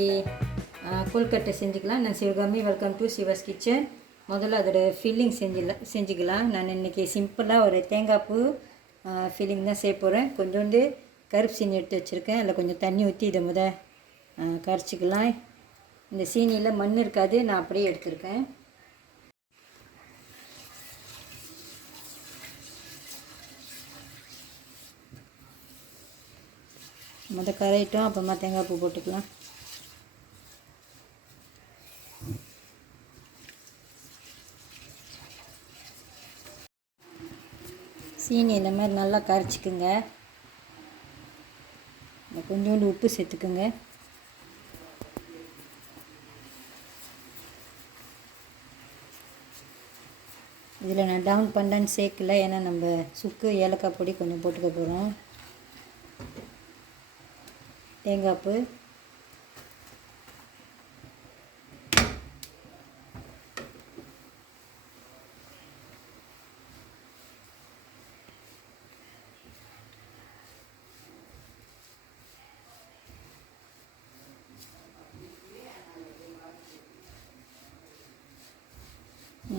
இன்றைக்கி கொழுக்கட்டை செஞ்சுக்கலாம். நான் Sivakami, welcome to Siva's kitchen. முதல்ல அதோட ஃபில்லிங் செஞ்சுக்கலாம். நான் இன்றைக்கி சிம்பிளாக ஒரு தேங்காய் பூ ஃபில்லிங் தான் செய்ய போகிறேன். கொஞ்சோண்டு கருப்பு சீனி எடுத்து வச்சுருக்கேன். அதில் கொஞ்சம் தண்ணி ஊற்றி இதை கரைச்சிக்கலாம். இந்த சீனியில் மண் இருக்காது, நான் அப்படியே எடுத்துருக்கேன். கரையிட்டோம், அப்புறமா தேங்காய் பூ போட்டுக்கலாம். சீனி இந்த மாதிரி நல்லா கரைச்சிக்குங்க. கொஞ்சோண்டு உப்பு சேர்த்துக்குங்க. இதில் நான் டவுன் பண்ணேன்னு சேர்க்கல, ஏன்னா நம்ம சுக்கு ஏலக்காய் பொடி கொஞ்சம் போட்டுக்க போகிறோம். தேங்காய் பூ,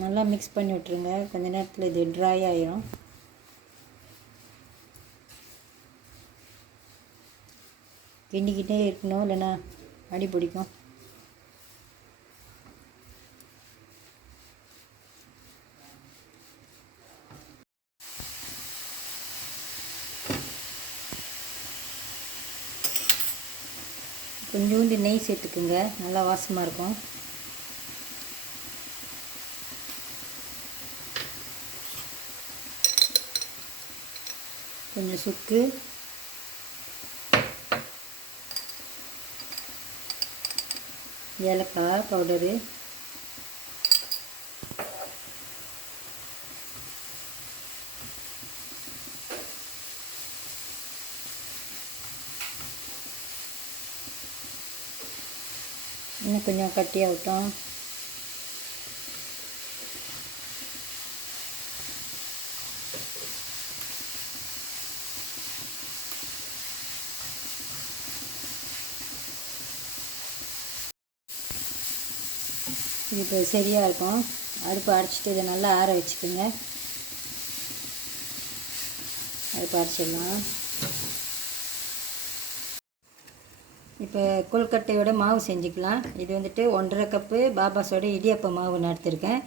நல்லா மிக்ஸ் பண்ணி விட்ருங்க. கொஞ்ச நேரத்தில் இது ட்ரை ஆயிரும். கிண்டிக்கிட்டே இருக்கணும், இல்லைன்னா அடி பிடிக்கும். கொஞ்சோண்டு நெய் சேர்த்துக்குங்க, நல்லா வாசமாக இருக்கும். கொஞ்சம் சுக்கு, ஏலக்காய் பவுடரு, இன்னும் கொஞ்சம் கட்டியாகட்டும். இது இப்போ சரியாக இருக்கும். அடுப்பு அடைச்சிட்டு இதை நல்லா ஆற வச்சுக்கோங்க. அடுப்பு அடைச்சிடலாம். இப்போ கொழுக்கட்டையோட மாவு செஞ்சுக்கலாம். இது 1.5 கப்பு பாபாஸோட இடியப்ப மாவு நான் எடுத்திருக்கேன்.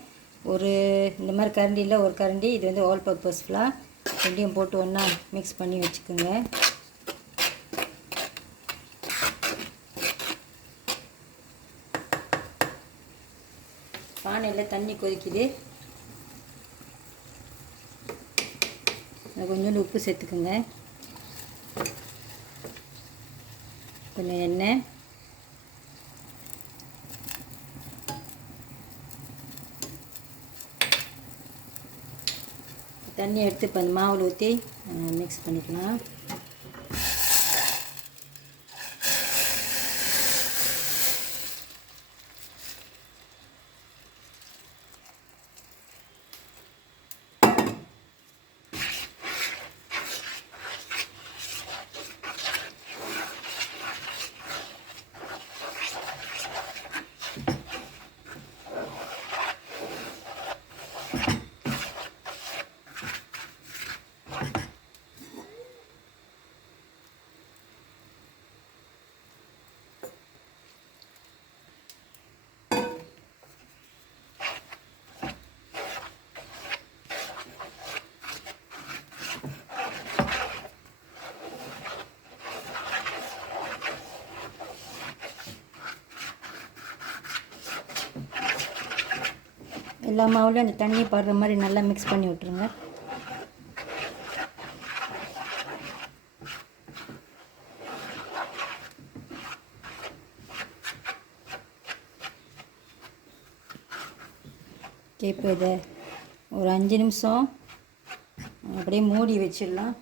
இந்த மாதிரி கரண்டியில் ஒரு கரண்டி, இது ஆல் பர்பஸ் ஃப்ளார், ரெண்டையும் போட்டு ஒன்றா மிக்ஸ் பண்ணி வச்சுக்கோங்க. பானையில் தண்ணி கொதிக்குது, கொஞ்சோண்டு உப்பு சேர்த்துக்குங்க. கொஞ்சம் எண்ணெய், தண்ணி எடுத்து இப்போ அந்த மாவில் ஊற்றி மிக்ஸ் பண்ணிக்கலாம். எல்லா மாவுலையும் அந்த தண்ணியை படுற மாதிரி நல்லா மிக்ஸ் பண்ணி விட்ருங்க. இப்போ இதை ஒரு 5 நிமிஷம் அப்படியே மூடி வச்சிடலாம்.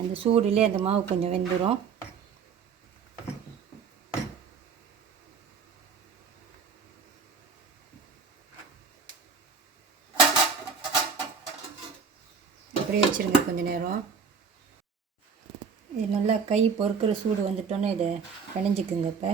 அந்த சூடுலேயே அந்த மாவு கொஞ்சம் வெந்துடும். அப்படியே வச்சுருங்க கொஞ்சம் நேரம். இது நல்லா கை பொறுக்கிற சூடு வந்துட்டோன்னே இதை பிணைஞ்சிக்குங்க. இப்போ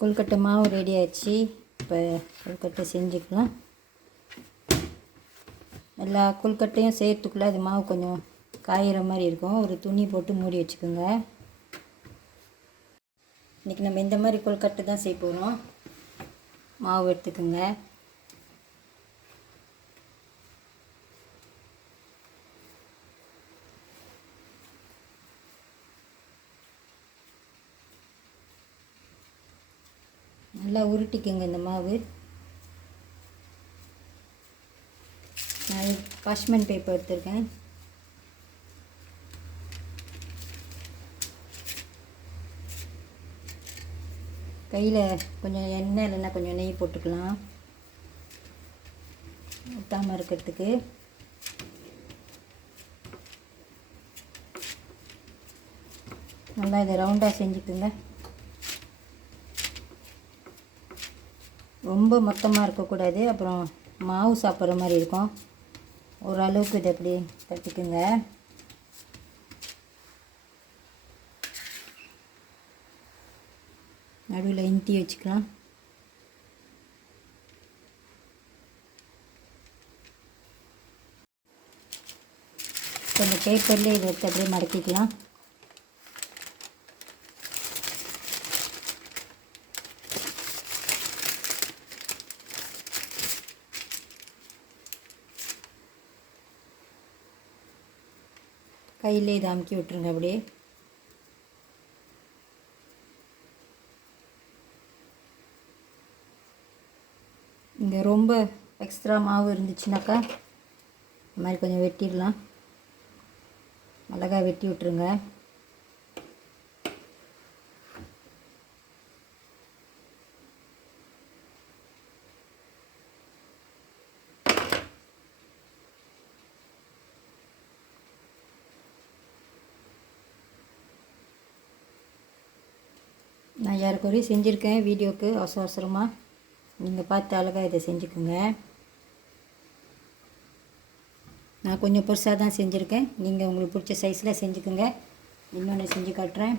கொழுக்கட்டை மாவு ரெடி ஆயிடுச்சு. இப்போ கொழுக்கட்டை செஞ்சுக்கலாம். எல்லா கொழுக்கட்டையும் செய்கிறதுக்குள்ளே அது மாவு கொஞ்சம் காயிற மாதிரி இருக்கும். ஒரு துணி போட்டு மூடி வச்சுக்கோங்க. இன்றைக்கி நம்ம இந்த மாதிரி கொழுக்கட்டை தான் செய்ய போகிறோம். மாவு எடுத்துக்கோங்க. நல்லா உருட்டிக்குங்க இந்த மாவு. நான் காஷ்மீர் பேப்பர் எடுத்துருக்கேன். கையில் கொஞ்சம் எண்ணெய் இல்லைன்னா கொஞ்சம் நெய் போட்டுக்கலாம் ஊற்றாமல் இருக்கிறதுக்கு. நல்லா இதை ரவுண்டாக செஞ்சுக்குங்க. ரொம்ப மொத்தமாக இருக்கக்கூடாது, அப்புறம் மாவு சாப்பிட்ற மாதிரி இருக்கும். ஓரளவுக்கு இதை அப்படி தட்டிக்குங்க. நடுவில் இன்ட்டி வச்சுக்கலாம். கொஞ்சம் பேப்பர்லேயே இதை எடுத்து அப்படியே மடக்கிக்கலாம். கையிலே இதை அமுக்கி விட்டுருங்க. அப்படியே இங்கே ரொம்ப எக்ஸ்ட்ரா மாவு இருந்துச்சுனாக்கா இந்த மாதிரி கொஞ்சம் வெட்டிடலாம். மிளகாய் வெட்டி விட்டுருங்க. நான் யாருக்குறையும் செஞ்சுருக்கேன் வீடியோவுக்கு அவசரமாக. நீங்கள் பார்த்து அழகாக இதை செஞ்சுக்குங்க. நான் கொஞ்சம் பெருசாக தான் செஞ்சுருக்கேன். நீங்கள் உங்களுக்கு பிடிச்ச சைஸில் செஞ்சுக்குங்க. இன்னொன்று செஞ்சு காட்டுறேன்.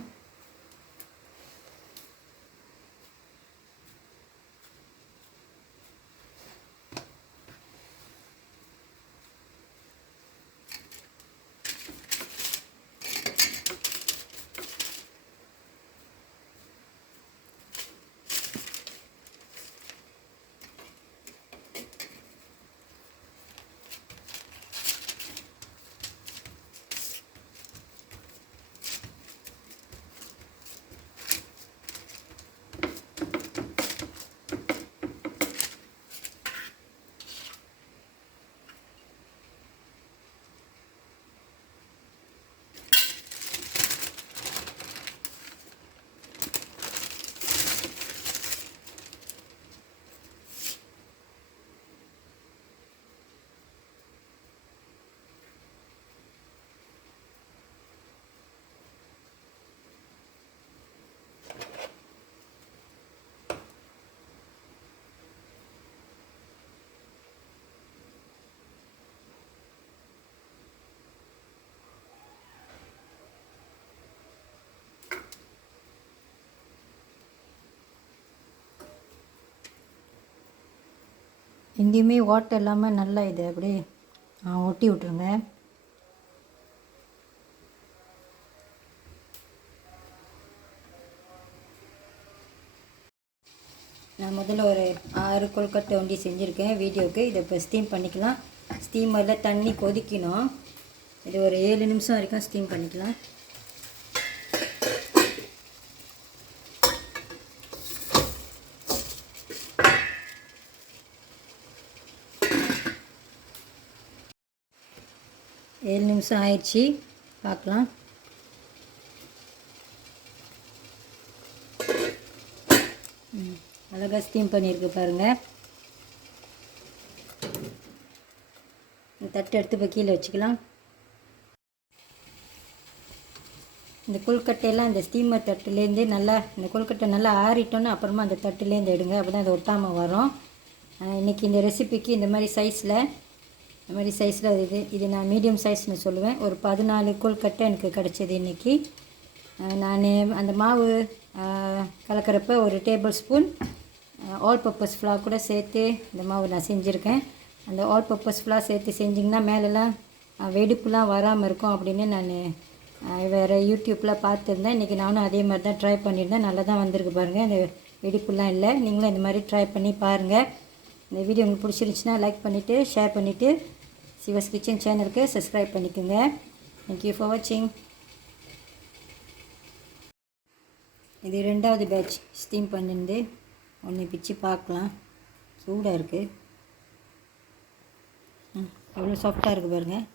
எங்கேயுமே வாட்டர் இல்லாமல் நல்லா இதை அப்படியே ஒட்டி விட்ருங்க. நான் முதல்ல ஒரு 6 கொழுக்கட்டை ஒண்டி செஞ்சுருக்கேன் வீடியோவுக்கு. இதை இப்போ ஸ்டீம் பண்ணிக்கலாம். ஸ்டீமரில் தண்ணி கொதிக்கணும். இது ஒரு 7 நிமிஷம் வரைக்கும் ஸ்டீம் பண்ணிக்கலாம். ஏழு நிமிஷம் ஆயிடுச்சு, பார்க்கலாம். அழகாக ஸ்டீம் பண்ணியிருக்கு பாருங்கள். தட்டு எடுத்து இப்போ கீழே வச்சுக்கலாம். இந்த கொழுக்கட்டையெல்லாம் இந்த ஸ்டீமர் தட்டுலேருந்து நல்லா, இந்த கொழுக்கட்டை நல்லா ஆறிட்டோன்னு அப்புறமா அந்த தட்டுலேருந்து எடுங்க. அப்போ தான் அது ஒட்டாமல் வரும். இன்றைக்கி இந்த ரெசிபிக்கு இந்த மாதிரி சைஸில் இது நான் மீடியம் சைஸ்னு சொல்லுவேன். ஒரு 14 கொழுக்கட்டை எனக்கு கிடச்சிது இன்றைக்கி. நான் அந்த மாவு கலக்கிறப்ப ஒரு table spoon all purpose flower கூட சேர்த்து இந்த மாவு நான் செஞ்சுருக்கேன். அந்த ஆல் பர்பஸ் ஃப்ளார் சேர்த்து செஞ்சிங்கன்னா மேலெலாம் வெடிப்புலாம் வராமல் இருக்கும் அப்படின்னு நான் வேறு யூடியூப்பில் பார்த்துருந்தேன். இன்றைக்கி நானும் அதே மாதிரி தான் ட்ரை பண்ணியிருந்தேன். நல்லா தான் வந்திருக்கு பாருங்கள். அந்த வெடிப்புலாம் இல்லை. நீங்களும் இந்த மாதிரி ட்ரை பண்ணி பாருங்கள். இந்த வீடியோ உங்களுக்கு பிடிச்சிருந்துச்சின்னா லைக் பண்ணிவிட்டு ஷேர் பண்ணிவிட்டு சிவாஸ் கிச்சன் சேனலுக்கு சப்ஸ்கிரைப் பண்ணிக்கோங்க. தேங்க்யூ ஃபார் வாட்சிங். இது 2வது பேட்ச் ஸ்டீம் பண்ணிருந்து ஒன்று பிச்சு பார்க்கலாம். சூடாக இருக்குது. எவ்வளோ சாஃப்டாக இருக்குது பாருங்கள்.